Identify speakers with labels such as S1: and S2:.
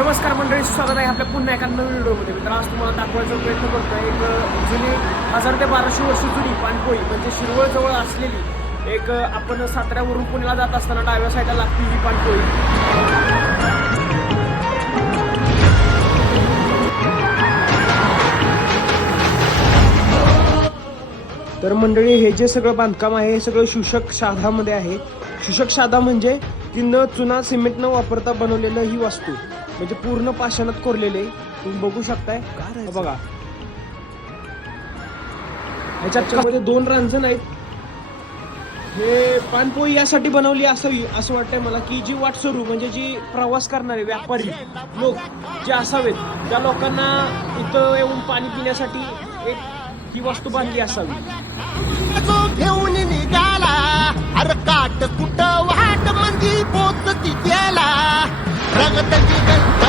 S1: नमस्कार मंडळी स्वागत आहे आपल्या पुन्हा एका नवीन व्हिडिओमध्ये. तर आज तुम्हाला दाखवायचा प्रयत्न करतो आहे एक जुनी हजार ते बाराशे वर्ष जुनी पाणपोई म्हणजे शिरवळ जवळ असलेली एक आपण साताऱ्यावरून पुण्याला जात असताना डाव्या साईडला लागते ही पाणपोई तर मंडळी हे जे सगळं बांधकाम आहे हे सगळं शुषक साधामध्ये आहे. शुषक साधा म्हणजे की न चुना सिमेंट न वापरता बनवलेलं ही वास्तू. म्हणजे पूर्ण पाषाणात कोरलेले. तुम्ही बघू शकताय. हे बघा. ह्याच्यात दोन रांजण आहेत. हे पानपोई यासाठी बनवली असावी असं वाटतंय मला की जी वाटसरू म्हणजे जी प्रवास करणारे व्यापारी लोक जे असावेत त्या लोकांना इथं येऊन पाणी पिण्यासाठी एक ही वस्तू बांधली असावी.